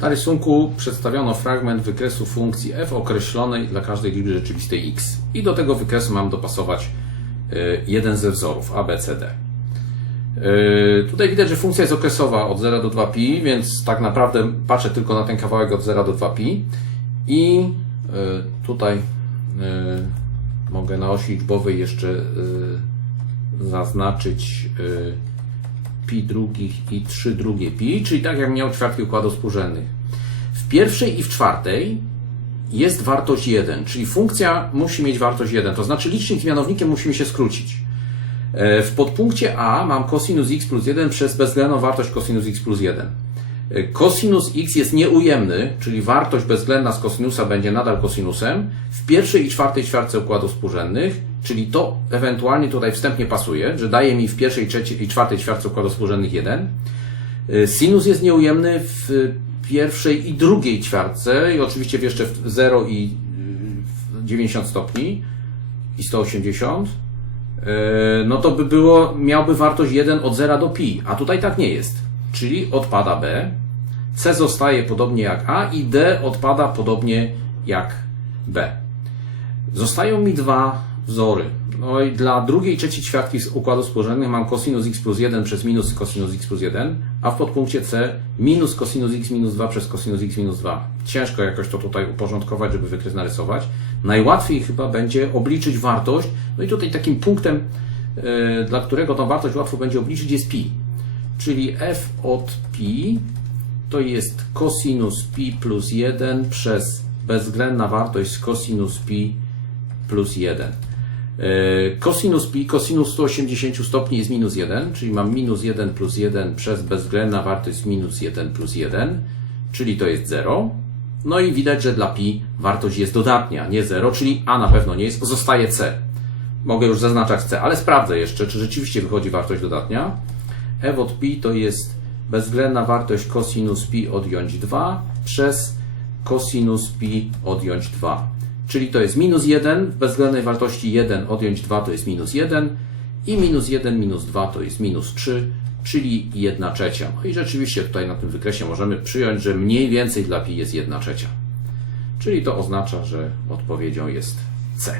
Na rysunku przedstawiono fragment wykresu funkcji f określonej dla każdej liczby rzeczywistej x. I do tego wykresu mam dopasować y, jeden ze wzorów a, b, c, d. Y, Tutaj widać, że funkcja jest okresowa od 0 do 2pi, więc tak naprawdę patrzę tylko na ten kawałek od 0 do 2pi i y, tutaj mogę na osi liczbowej jeszcze zaznaczyć pi drugich i 3 drugie pi, czyli tak jak miał ćwiartki układów współrzędnych. W pierwszej i w czwartej jest wartość 1, czyli funkcja musi mieć wartość 1, to znaczy licznik z mianownikiem musimy się skrócić. E, W podpunkcie A mam cosinus x plus 1 przez bezwzględną wartość cosinus x plus 1. E, Cosinus x jest nieujemny, czyli wartość bezwzględna z kosinusa będzie nadal kosinusem w pierwszej i czwartej ćwiartce układów współrzędnych, czyli to ewentualnie tutaj wstępnie pasuje, że daje mi w pierwszej, trzeciej i czwartej ćwiartce układów współrzędnych 1. E, Sinus jest nieujemny w pierwszej i drugiej ćwiartce i oczywiście jeszcze w 0 i y, w 90 stopni i 180. E, no to by było, miałby wartość 1 od 0 do pi, a tutaj tak nie jest. Czyli odpada B, C zostaje podobnie jak A i D odpada podobnie jak B. Zostają mi dwa wzory. No i dla drugiej i trzeciej ćwiartki układu współrzędnych mam cosinus x plus 1 przez minus cosinus x plus 1, a w podpunkcie C minus cosinus x minus 2 przez cosinus x minus 2. Ciężko jakoś to tutaj uporządkować, żeby wykres narysować. Najłatwiej chyba będzie obliczyć wartość, no i tutaj takim punktem, e, dla którego tą wartość łatwo będzie obliczyć jest pi. Czyli f od pi to jest cosinus pi plus 1 przez bezwzględna wartość z cosinus pi plus 1. E, Cosinus pi, cosinus 180 stopni jest minus 1, czyli mam minus 1 plus 1 przez bezwzględna wartość minus 1 plus 1, czyli to jest 0. No i widać, że dla pi wartość jest dodatnia, nie 0, czyli a na pewno nie jest, zostaje c. Mogę już zaznaczać c, ale sprawdzę jeszcze, czy rzeczywiście wychodzi wartość dodatnia. f od pi to jest bezwzględna wartość cosinus pi odjąć 2 przez cosinus pi odjąć 2. Czyli to jest minus 1, w bezwzględnej wartości 1 odjąć 2 to jest minus 1 i minus 1 minus 2 to jest minus 3, czyli 1 trzecia. No i rzeczywiście tutaj na tym wykresie możemy przyjąć, że mniej więcej dla pi jest 1 trzecia. Czyli to oznacza, że odpowiedzią jest C.